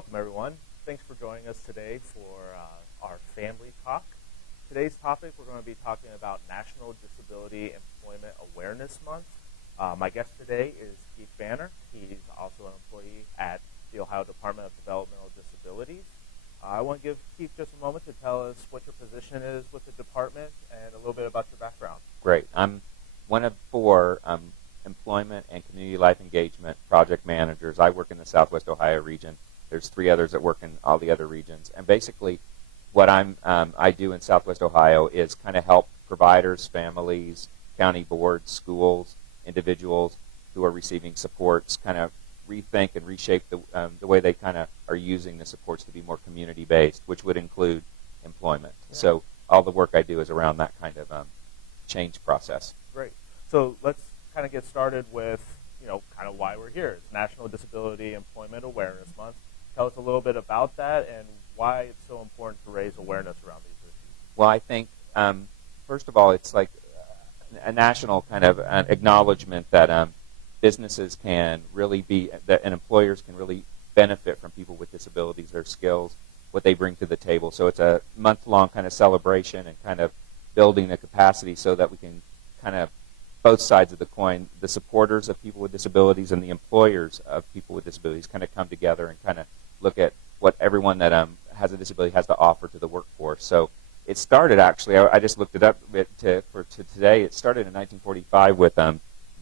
Welcome, everyone. Thanks for joining us today for our family talk. Today's topic, we're going to be talking about National Disability Employment Awareness Month. My guest today is Keith Banner. He's also an employee at the Ohio Department of Developmental Disabilities. I want to give Keith just a moment to tell us what your position is with the department and a little bit about your background. Great. I'm one of four employment and community life engagement project managers. I work in the Southwest Ohio region. There's three others that work in all the other regions. And basically what I do in Southwest Ohio is kind of help providers, families, county boards, schools, individuals who are receiving supports kind of rethink and reshape the way they kind of are using the supports to be more community-based, which would include employment. Yeah. So all the work I do is around that kind of change process. Great. So let's kind of get started with, kind of why we're here. It's National Disability Employment Awareness Month. Tell us a little bit about that and why it's so important to raise awareness around these issues. Well, I think, first of all, it's like a national kind of acknowledgement that businesses can really and employers can really benefit from people with disabilities, their skills, what they bring to the table. So it's a month-long kind of celebration and kind of building the capacity so that we can kind of both sides of the coin, the supporters of people with disabilities and the employers of people with disabilities kind of come together and kind of look at what everyone that has a disability has to offer to the workforce. So it started actually, I just looked it up to today, it started in 1945 with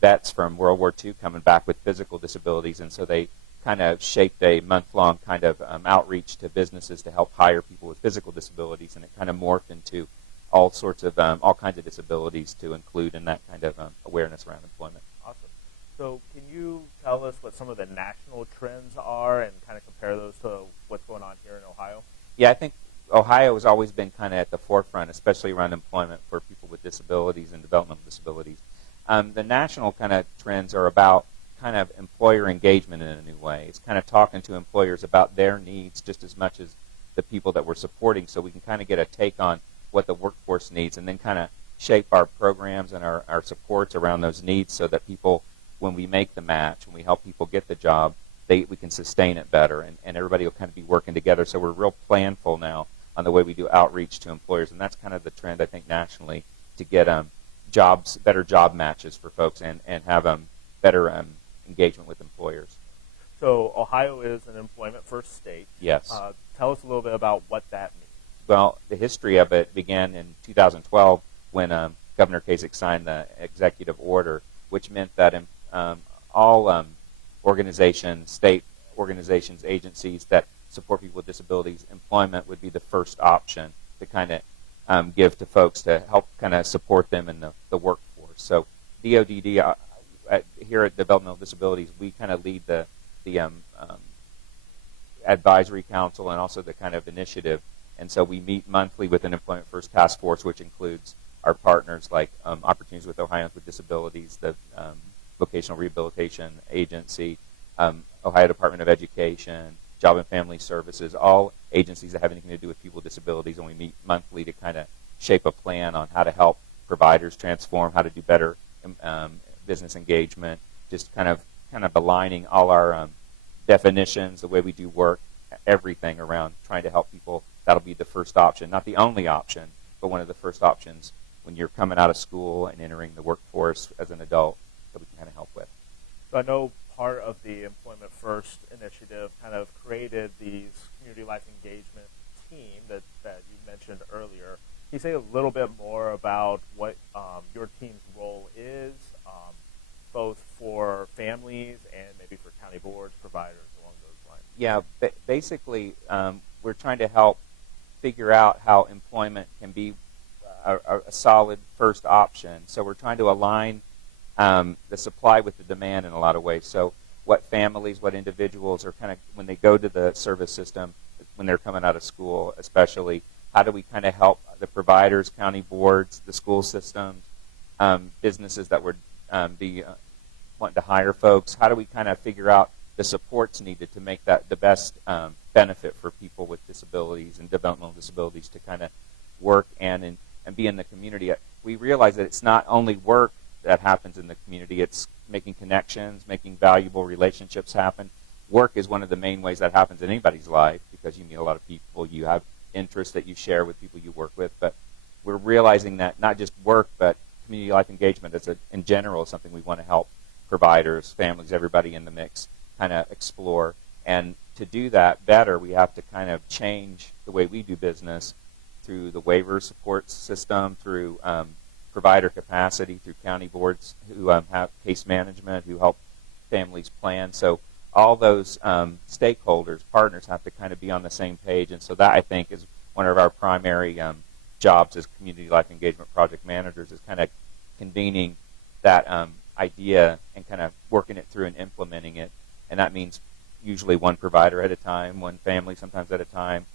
vets from World War II coming back with physical disabilities, and so they kind of shaped a month-long kind of outreach to businesses to help hire people with physical disabilities, and it kind of morphed into all kinds of disabilities to include in that kind of awareness around employment. Awesome. So can you tell us what some of the national trends are and kind of compare those to what's going on here in Ohio? Yeah, I think Ohio has always been kind of at the forefront, especially around employment for people with disabilities and developmental disabilities. The national kind of trends are about kind of employer engagement in a new way. It's kind of talking to employers about their needs just as much as the people that we're supporting, so we can kind of get a take on what the workforce needs and then kind of shape our programs and our supports around those needs so that people, when we make the match, when we help people get the job, we can sustain it better, and everybody will kind of be working together. So we're real planful now on the way we do outreach to employers, and that's kind of the trend, I think, nationally, to get better job matches for folks and have better engagement with employers. So Ohio is an employment-first state. Yes. Tell us a little bit about what that means. Well, the history of it began in 2012 when Governor Kasich signed the executive order, which meant that all organizations, state organizations, agencies that support people with disabilities, employment would be the first option to kind of give to folks to help kind of support them in the workforce. So DODD, here at Developmental Disabilities, we kind of lead the advisory council and also the kind of initiative. And so we meet monthly with an Employment First Task Force, which includes our partners like Opportunities with Ohioans with Disabilities, the Vocational Rehabilitation Agency, Ohio Department of Education, Job and Family Services, all agencies that have anything to do with people with disabilities. And we meet monthly to kind of shape a plan on how to help providers transform, how to do better business engagement, just kind of aligning all our definitions, the way we do work, everything around trying to help people. That'll be the first option, not the only option, but one of the first options when you're coming out of school and entering the workforce as an adult that we can kind of help with. So I know part of the Employment First initiative kind of created these community life engagement team that you mentioned earlier. Can you say a little bit more about what your team's role is, both for families and maybe for county boards, providers, along those lines? Yeah, basically we're trying to help figure out how employment can be a solid first option. So we're trying to align the supply with the demand in a lot of ways. So what families, what individuals are kind of, when they go to the service system, when they're coming out of school especially, how do we kind of help the providers, county boards, the school systems, businesses that would be wanting to hire folks, how do we kind of figure out the supports needed to make that the best benefit for people with disabilities and developmental disabilities to kind of work and be in the community. We realize that it's not only work that happens in the community, it's making connections, making valuable relationships happen, work is one of the main ways that happens in anybody's life because you meet a lot of people, you have interests that you share with people you work with, but we're realizing that not just work, but community life engagement in general is something we want to help providers, families, everybody in the mix kind of explore. And to do that better, we have to kind of change the way we do business through the waiver support system, through provider capacity, through county boards who have case management, who help families plan. So all those stakeholders, partners, have to kind of be on the same page. And so that, I think, is one of our primary jobs as community life engagement project managers, is kind of convening that idea and kind of working it through and implementing it. And that means usually one provider at a time, one family sometimes at a time,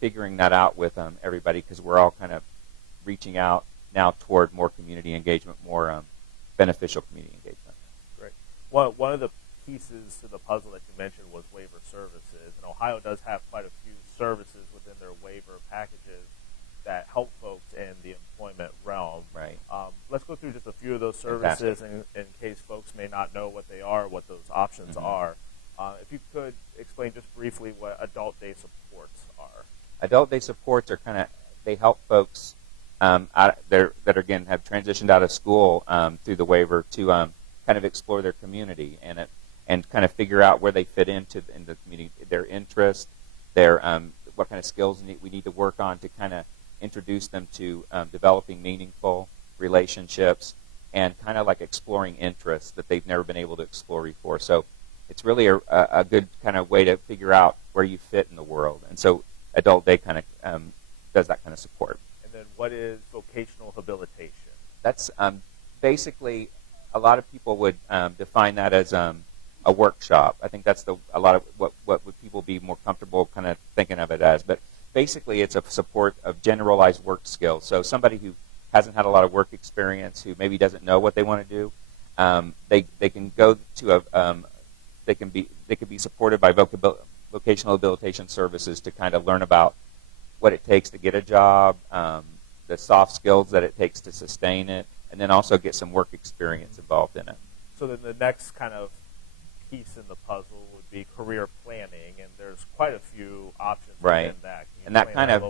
figuring that out with everybody, because we're all kind of reaching out now toward more community engagement, more beneficial community engagement. Great. One of the pieces to the puzzle that you mentioned was waiver services, and Ohio does have quite a few services within their waiver packages that help folks in the employment realm. Right. Let's go through just a few of those services in case folks may not know what they are, what those options are. If you could explain just briefly what adult day supports are. Adult day supports are they help folks that again have transitioned out of school through the waiver to kind of explore their community and kind of figure out where they fit in the community, their interest, their what kind of skills we need to work on to kind of introduce them to developing meaningful relationships and kind of like exploring interests that they've never been able to explore before. So it's really a good kind of way to figure out where you fit in the world. And so Adult Day kind of does that kind of support. And then what is vocational habilitation? That's basically, a lot of people would define that as a workshop. I think that's a lot of what would people be more comfortable kind of thinking of it as. But basically, it's a support of generalized work skills. So somebody who hasn't had a lot of work experience, who maybe doesn't know what they want to do, they can go to they can be supported by vocational habilitation services to kind of learn about what it takes to get a job, the soft skills that it takes to sustain it, and then also get some work experience involved in it. So then the next kind of piece in the puzzle would be career planning, and there's quite a few options within that. And that kind of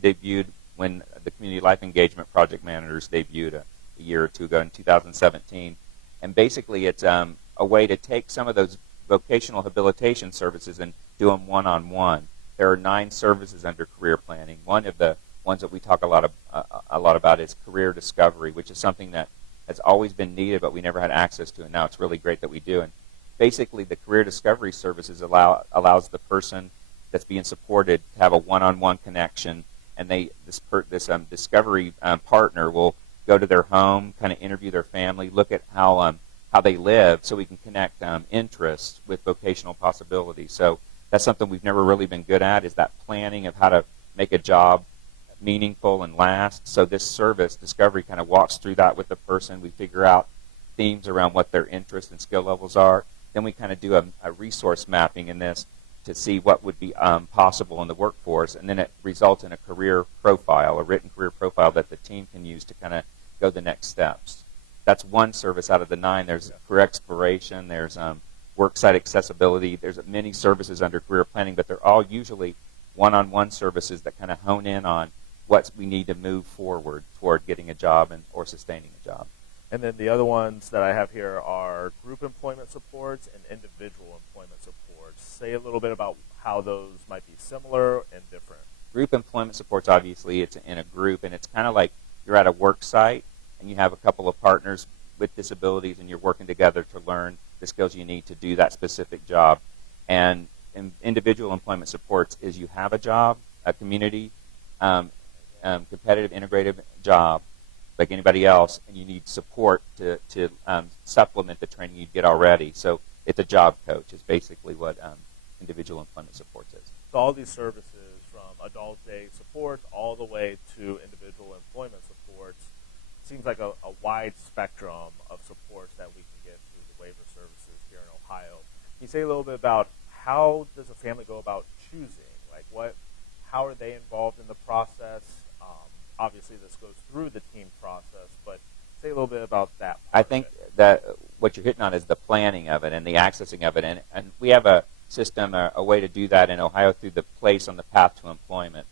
debuted when the Community Life Engagement Project Managers debuted a year or two ago in 2017. And basically, it's a way to take some of those vocational habilitation services and do them one-on-one. There are 9 services under career planning. One of the ones that we talk a lot about is career discovery, which is something that has always been needed, but we never had access to, and now it's really great that we do. And basically, the career discovery services allows the person that's being supported to have a one-on-one connection, and this discovery partner will go to their home, kind of interview their family, look at how they live, so we can connect interests with vocational possibilities. So that's something we've never really been good at, is that planning of how to make a job meaningful and last. So this service, Discovery, kind of walks through that with the person. We figure out themes around what their interest and skill levels are. Then we kind of do a resource mapping in this to see what would be possible in the workforce, and then it results in a career profile, a written career profile that the team can use to kind of go the next steps. That's one service out of the 9. There's career exploration, there's worksite accessibility, there's many services under career planning, but they're all usually one-on-one services that kind of hone in on what we need to move forward toward getting a job or sustaining a job. And then the other ones that I have here are group employment supports and individual employment supports. Say a little bit about how those might be similar and different. Group employment supports, obviously, it's in a group, and it's kind of like you're at a work site and you have a couple of partners with disabilities and you're working together to learn the skills you need to do that specific job. And individual employment supports is you have a job, a community, competitive, integrative job like anybody else, and you need support to supplement the training you get already. So it's a job coach is basically what individual employment supports is. So all these services, from adult day support all the way to individual employment supports, seems like a wide spectrum of supports that we can get through the waiver services here in Ohio. Can you say a little bit about how does a family go about choosing? Like how are they involved in the process? Obviously, this goes through the team process, but say a little bit about that. I think that what you're hitting on is the planning of it and the accessing of it. And we have system, a way to do that in Ohio through the place on the path to employment.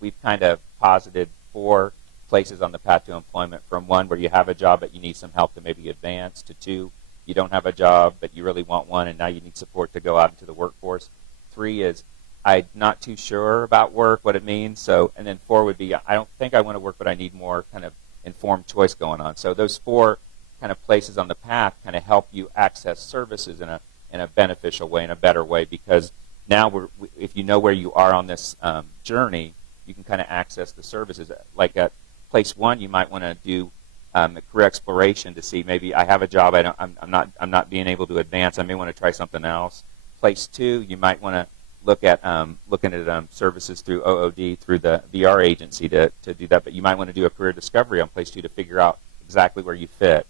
We've kind of posited 4 places on the path to employment, from 1 where you have a job but you need some help to maybe advance, to 2, you don't have a job but you really want one and now you need support to go out into the workforce. 3 is, I'm not too sure about work, what it means. So, and then 4 would be, I don't think I want to work, but I need more kind of informed choice going on. So those 4 kind of places on the path kind of help you access services in a beneficial way, in a better way, because now if you know where you are on this journey, you can kind of access the services. Like at place 1, you might want to do a career exploration to see, maybe I have a job, I'm not being able to advance, I may want to try something else. Place 2, you might want to look at looking at services through OOD, through the VR agency to do that, but you might want to do a career discovery on place 2 to figure out exactly where you fit.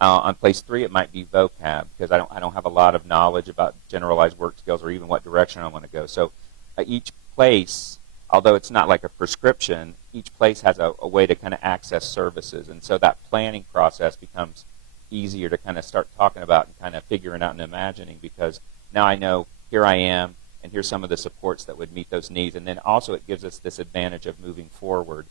On place 3, it might be vocab, because I don't have a lot of knowledge about generalized work skills or even what direction I want to go. So each place, although it's not like a prescription, each place has a way to kind of access services, and so that planning process becomes easier to kind of start talking about and kind of figuring out and imagining, because now I know here I am, and here's some of the supports that would meet those needs. And then also it gives us this advantage of moving forward,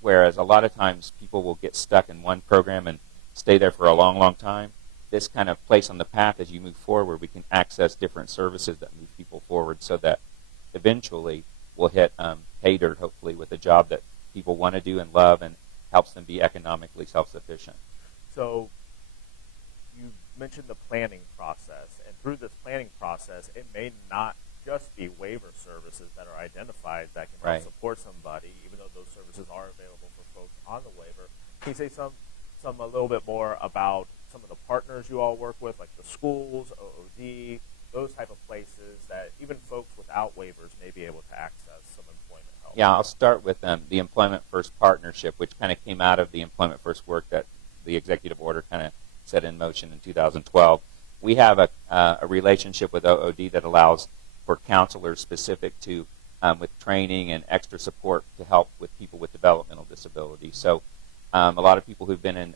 whereas a lot of times people will get stuck in one program and stay there for a long, long time. This kind of place on the path, as you move forward, we can access different services that move people forward, so that eventually we'll hit pay dirt, hopefully, with a job that people want to do and love and helps them be economically self-sufficient. So you mentioned the planning process, and through this planning process, it may not just be waiver services that are identified that can help support somebody, even though those services are available for folks on the waiver. Can you say some a little bit more about some of the partners you all work with, like the schools, OOD, those type of places that even folks without waivers may be able to access some employment help? Yeah, I'll start with the Employment First Partnership, which kind of came out of the Employment First work that the executive order kind of set in motion in 2012. We have a relationship with OOD that allows for counselors specific to with training and extra support to help with people with developmental disabilities. So a lot of people who've been in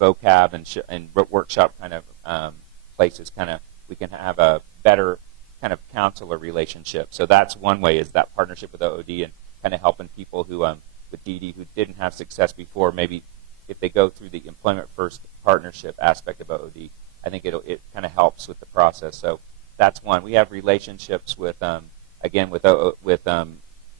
vocab and workshop kind of places, kind of we can have a better kind of counselor relationship. So that's one way, is that partnership with OOD and kind of helping people who with DD who didn't have success before. Maybe if they go through the Employment First Partnership aspect of OOD, I think it kind of helps with the process. So that's one. We have relationships with again with the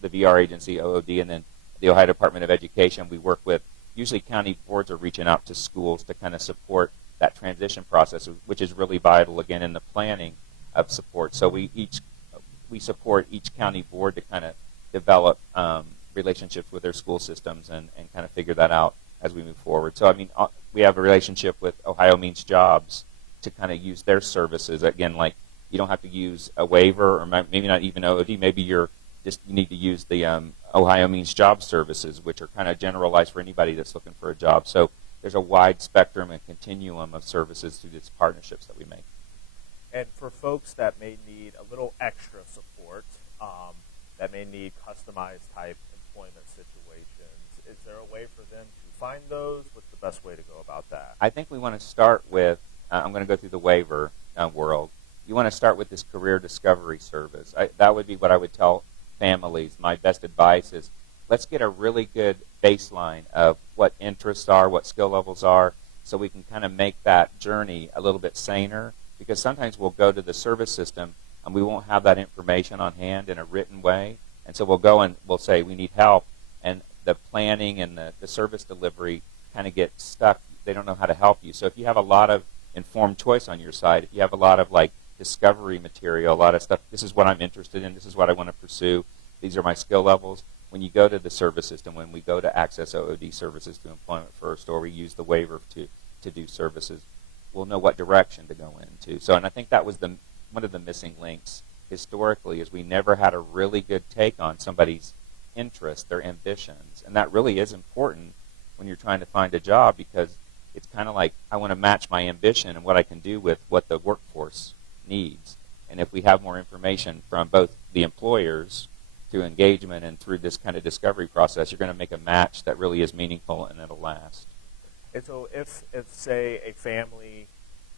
VR agency OOD, and then the Ohio Department of Education. We work with, usually county boards are reaching out to schools to kind of support that transition process, which is really vital, again, in the planning of support. So we support each county board to kind of develop relationships with their school systems and kind of figure that out as we move forward. So, I mean, we have a relationship with Ohio Means Jobs to kind of use their services. Again, like, you don't have to use a waiver, or maybe not even OOD. Maybe you need to use the Ohio Means Job services, which are kind of generalized for anybody that's looking for a job. So there's a wide spectrum and continuum of services through these partnerships that we make. And for folks that may need a little extra support, that may need customized type employment situations, is there a way for them to find those? What's the best way to go about that? I think we want to start with, I'm going to go through the waiver world. You want to start with this career discovery service. That would be what I would tell families. My best advice is, let's get a really good baseline of what interests are, what skill levels are, so we can kind of make that journey a little bit saner, because sometimes we'll go to the service system and we won't have that information on hand in a written way, and so we'll go and we'll say we need help, and the planning and the service delivery kind of get stuck. They don't know how to help you. So if you have a lot of informed choice on your side, if you have a lot of like discovery material, a lot of stuff, this is what I'm interested in, this is what I want to pursue, these are my skill levels. When you go to the service system, when we go to access OOD services to Employment First, or we use the waiver to do services, we'll know what direction to go into. So, and I think that was one of the missing links historically, is we never had a really good take on somebody's interests, their ambitions, and that really is important when you're trying to find a job, because it's kind of like, I want to match my ambition and what I can do with what the workforce needs. And if we have more information from both the employers through engagement and through this kind of discovery process, you're going to make a match that really is meaningful and it'll last. And so if say, a family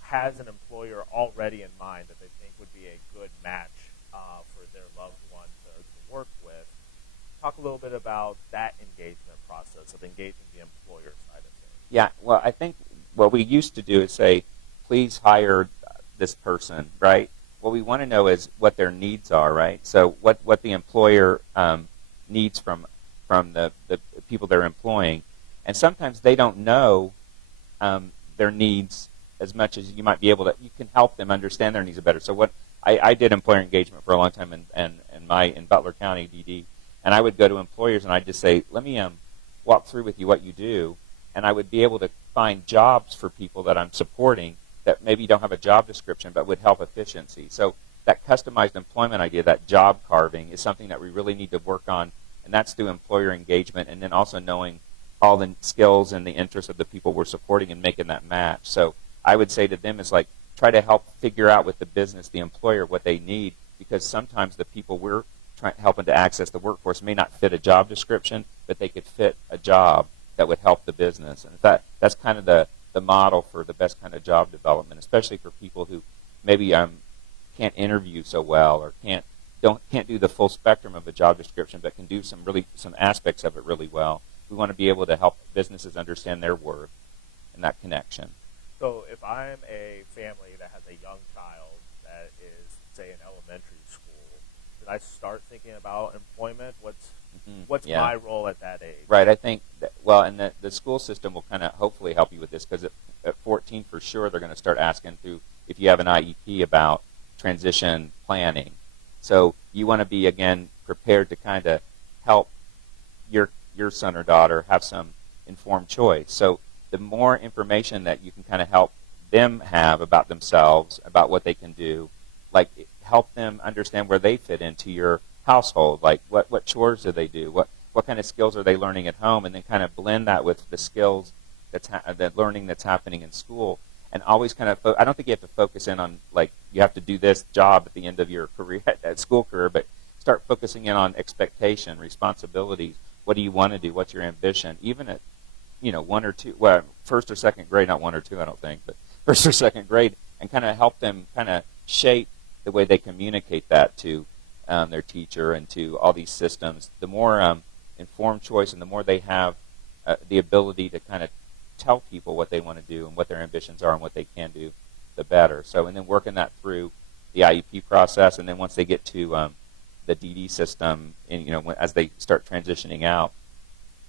has an employer already in mind that they think would be a good a little bit about that engagement process of engaging the employer side of things. Yeah, well, I think what we used to do is say, please hire this person, right? What we want to know is what their needs are, right? So what the employer needs from the people they're employing. And sometimes they don't know their needs as much as you might be able to. You can help them understand their needs better. So what I did employer engagement for a long time in Butler County, DD, and I would go to employers and I'd just say, let me walk through with you what you do, and I would be able to find jobs for people that I'm supporting that maybe don't have a job description but would help efficiency. So that customized employment idea, that job carving, is something that we really need to work on, and that's through employer engagement and then also knowing all the skills and the interests of the people we're supporting and making that match. So I would say to them is like, try to help figure out with the business, the employer, what they need, because sometimes the people we're helping to access the workforce may not fit a job description, but they could fit a job that would help the business. And that's kind of the model for the best kind of job development, especially for people who maybe can't interview so well or can't do the full spectrum of a job description, but can do some aspects of it really well. We want to be able to help businesses understand their worth and that connection. So if I'm a family that has a young child that is, say, in elementary school, should I start thinking about employment? What's my role at that age? Right. I think and the school system will kind of hopefully help you with this, because at 14 for sure they're going to start asking through if you have an IEP about transition planning. So you want to be, again, prepared to kind of help your son or daughter have some informed choice. So the more information that you can kind of help them have about themselves, about what they can do, like help them understand where they fit into your household, like what chores do they do, what kind of skills are they learning at home, and then kind of blend that with the skills the learning that's happening in school. And always kind of, I don't think you have to focus in on, like, you have to do this job at the end of your career, at school career, but start focusing in on expectation, responsibilities. What do you want to do? What's your ambition? Even at, 1 or 2, well, first or second grade, not 1 or 2, I don't think, but first or second grade, and kind of help them kind of shape the way they communicate that to their teacher and to all these systems. The more informed choice and the more they have the ability to kind of tell people what they want to do and what their ambitions are and what they can do, the better. So, and then working that through the IEP process, and then once they get to the DD system, and as they start transitioning out,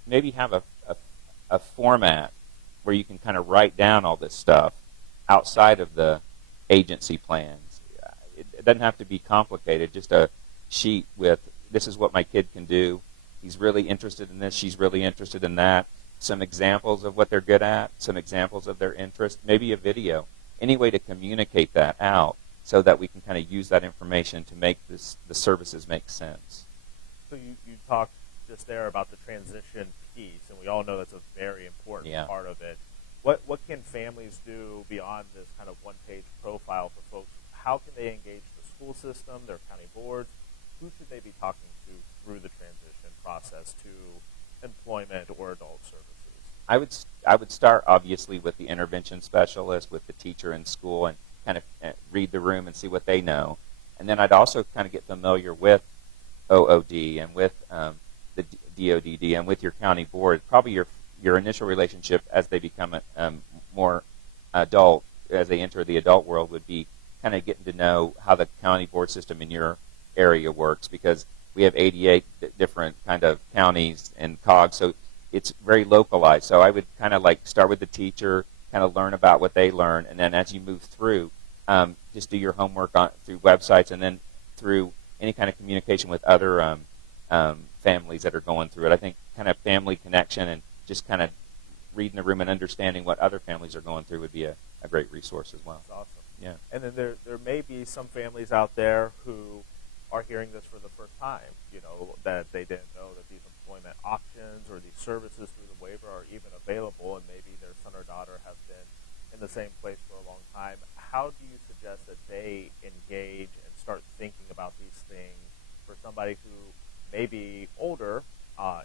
maybe have a format where you can kind of write down all this stuff outside of the agency plans. It doesn't have to be complicated, just a sheet with, this is what my kid can do. He's really interested in this. She's really interested in that. Some examples of what they're good at, some examples of their interest, maybe a video, any way to communicate that out so that we can kind of use that information to make the services make sense. So you talked just there about the transition piece, and we all know that's a very important part of it. What can families do beyond this kind of one-page profile for folks? How can they engage the school system, their county boards? Who should they be talking to through the transition process to employment or adult services? I would start obviously with the intervention specialist, with the teacher in school, and kind of read the room and see what they know. And then I'd also kind of get familiar with OOD and with the DODD and with your county board. Probably your initial relationship as they become more adult, as they enter the adult world, would be kind of getting to know how the county board system in your area works, because we have 88 different kind of counties and COGs, so it's very localized. So I would kind of like start with the teacher, kind of learn about what they learn, and then as you move through, just do your homework through websites, and then through any kind of communication with other families that are going through it. I think kind of family connection and just kind of reading the room and understanding what other families are going through would be a great resource as well. That's awesome. Yeah. And then there may be some families out there who are hearing this for the first time, that they didn't know that these employment options or these services through the waiver are even available, and maybe their son or daughter have been in the same place for a long time. How do you suggest that they engage and start thinking about these things for somebody who may be older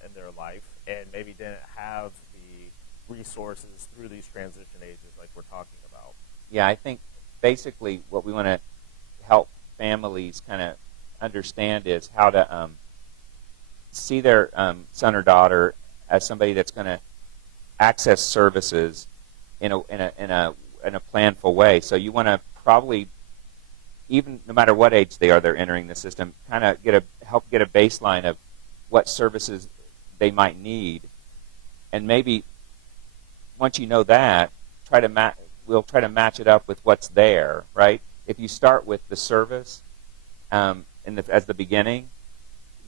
in their life and maybe didn't have the resources through these transition ages like we're talking about? Yeah, I think basically what we want to help families kind of understand is how to see their son or daughter as somebody that's going to access services in a planful way. So you want to probably, even no matter what age they are, they're entering the system, kind of help get a baseline of what services they might need, and maybe once you know that, we'll try to match it up with what's there, right? If you start with the service as the beginning,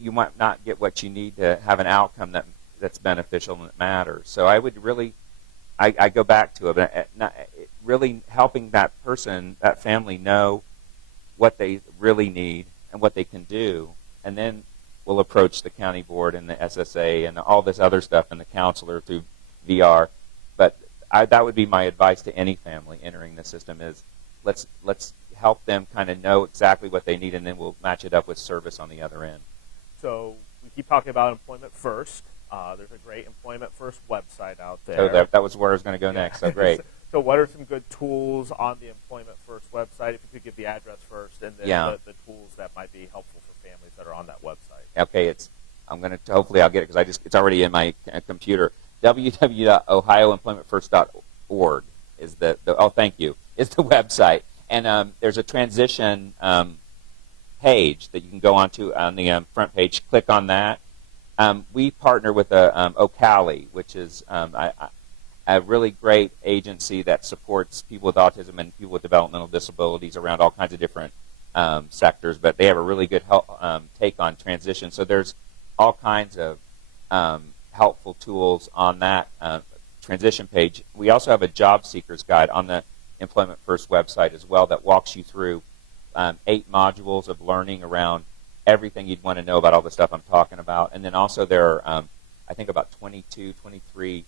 you might not get what you need to have an outcome that's beneficial and that matters. So I would really, I go back to it, really helping that person, that family, know what they really need and what they can do, and then we'll approach the county board and the SSA and all this other stuff and the counselor through VR. But that would be my advice to any family entering the system is let's help them kind of know exactly what they need, and then we'll match it up with service on the other end. So we keep talking about Employment First. There's a great Employment First website out there. So that was where I was going to go next. So great. So what are some good tools on the Employment First website? If you could give the address first, and then the tools that might be helpful for families that are on that website. Okay, I'm going to hopefully I'll get it because it's already in my computer. www.ohioemploymentfirst.org is the thank you, is the website, and there's a transition page that you can go onto on the front page. Click on that. We partner with Ocali, which is a really great agency that supports people with autism and people with developmental disabilities around all kinds of different sectors, but they have a really good take on transition. So there's all kinds of helpful tools on that transition page. We also have a job seekers guide on the Employment First website as well that walks you through 8 modules of learning around everything you'd want to know about all the stuff I'm talking about. And then also there are, I think, about 23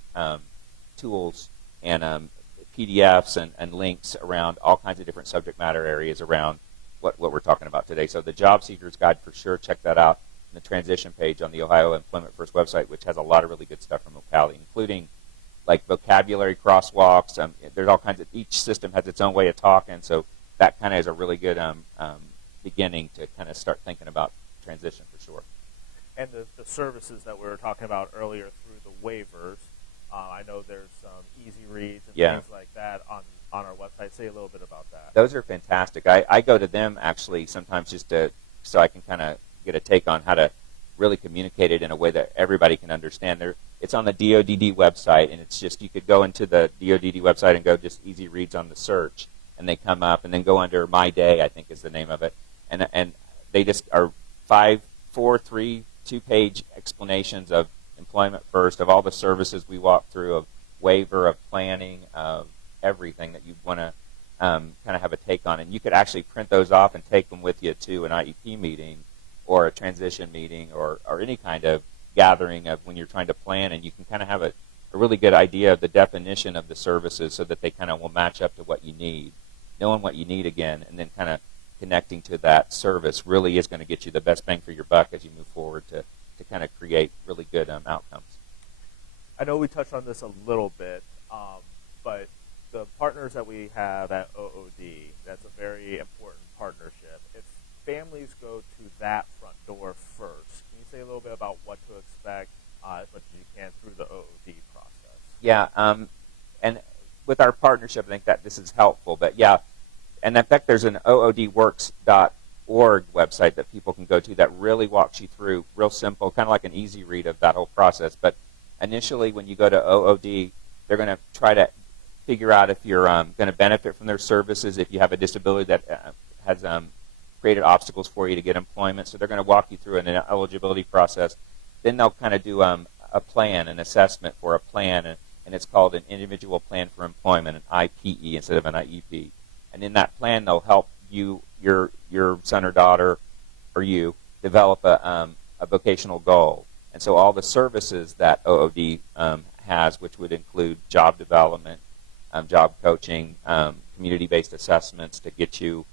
tools and PDFs and links around all kinds of different subject matter areas around what we're talking about today. So the Job Seekers Guide, for sure, check that out. And the transition page on the Ohio Employment First website, which has a lot of really good stuff from Ocali, including like vocabulary crosswalks. There's all kinds of, each system has its own way of talking, so that kind of is a really good beginning to kind of start thinking about transition for sure. And the services that we were talking about earlier through the waivers, I know there's some easy reads and things like that on our website. Say a little bit about that. Those are fantastic. I go to them actually sometimes just so I can kind of get a take on how to really communicate it in a way that everybody can understand. It's on the DODD website, and it's just, you could go into the DODD website and go just easy reads on the search, and they come up, and then go under My Day, I think is the name of it, and they just are 2-page explanations of Employment First, of all the services we walk through, of waiver, of planning, of everything that you want to kind of have a take on. And you could actually print those off and take them with you to an IEP meeting or a transition meeting or any kind of gathering of when you're trying to plan, and you can kind of have a really good idea of the definition of the services so that they kind of will match up to what you need. Knowing what you need again, and then kind of connecting to that service really is going to get you the best bang for your buck as you move forward to kind of create really good outcomes. I know we touched on this a little bit, but the partners that we have at OOD, that's a very important partnership. If families go to that front door first, can you say a little bit about what to expect as much as you can through the OOD process? Yeah, and with our partnership, I think that this is helpful. But yeah, and in fact, there's an oodworks.org website that people can go to that really walks you through, real simple, kind of like an easy read of that whole process. But initially, when you go to OOD, they're going to try to figure out if you're going to benefit from their services, if you have a disability that has created obstacles for you to get employment. So they're going to walk you through an eligibility process. Then they'll kind of do a plan, an assessment for a plan, and it's called an Individual Plan for Employment, an IPE instead of an IEP. And in that plan, they'll help you, your son or daughter, or you, develop a vocational goal. And so all the services that OOD has, which would include job development, job coaching, community-based assessments to get you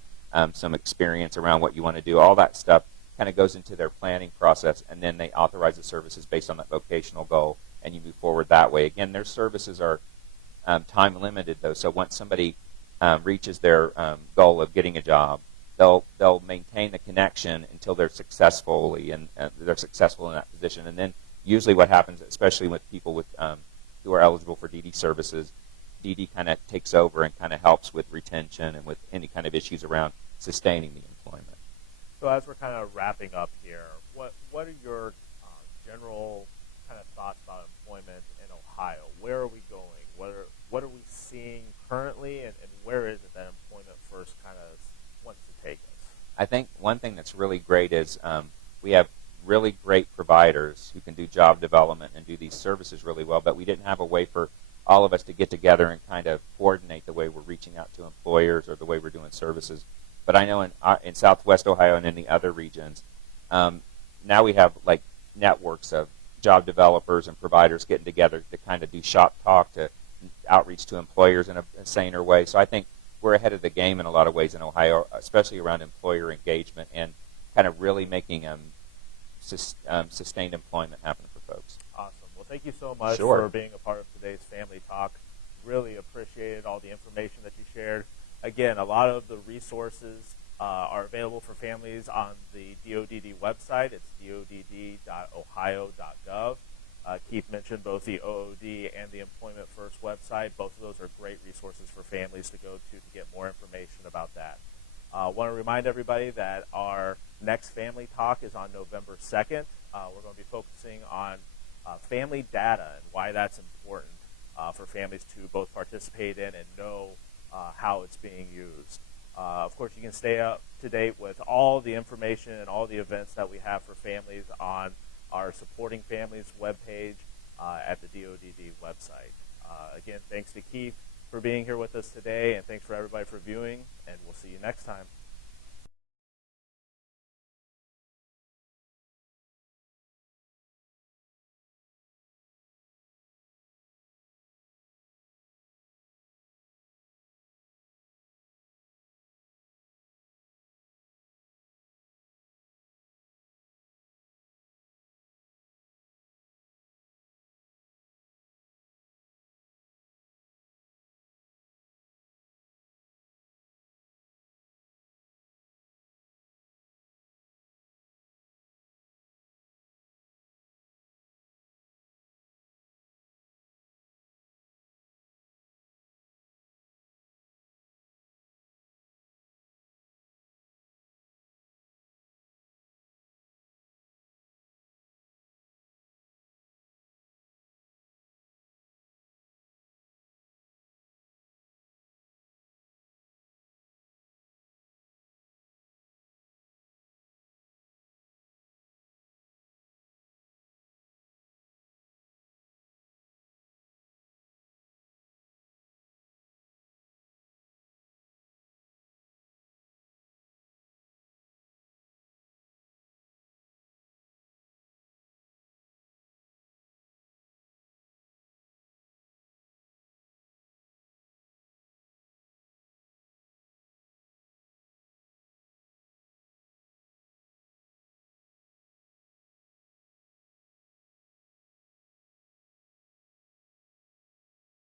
some experience around what you want to do, all that stuff kind of goes into their planning process, and then they authorize the services based on that vocational goal, and you move forward that way. Again, their services are time limited, though, so once somebody reaches their goal of getting a job, they'll maintain the connection until they're successful in that position. And then usually what happens, especially with people who are eligible for DD services, DD kind of takes over and kind of helps with retention and with any kind of issues around sustaining the employment. So as we're kind of wrapping up here, what are your general kind of thoughts about employment in Ohio? Where are we going? What are we seeing currently, and where is it that Employment First kind of wants to take us? I think one thing that's really great is we have really great providers who can do job development and do these services really well, but we didn't have a way for all of us to get together and kind of coordinate the way we're reaching out to employers or the way we're doing services. But I know in Southwest Ohio and in the other regions, now we have like networks of job developers and providers getting together to kind of do shop talk, to outreach to employers in a saner way. So I think we're ahead of the game in a lot of ways in Ohio, especially around employer engagement and kind of really making sustained employment happen for folks. Awesome. Well, thank you so much Sure. for being a part of today's Family Talk. Really appreciated all the information that you shared. Again, a lot of the resources are available for families on the DODD website. It's dodd.ohio.gov. Keith mentioned both the OOD and the Employment First website. Both of those are great resources for families to go to get more information about that. I want to remind everybody that our next Family Talk is on November 2nd. We're going to be focusing on family data and why that's important for families to both participate in and know how it's being used. Of course, you can stay up to date with all the information and all the events that we have for families on our Supporting Families webpage at the DODD website. Again, thanks to Keith for being here with us today, and thanks for everybody for viewing, and we'll see you next time.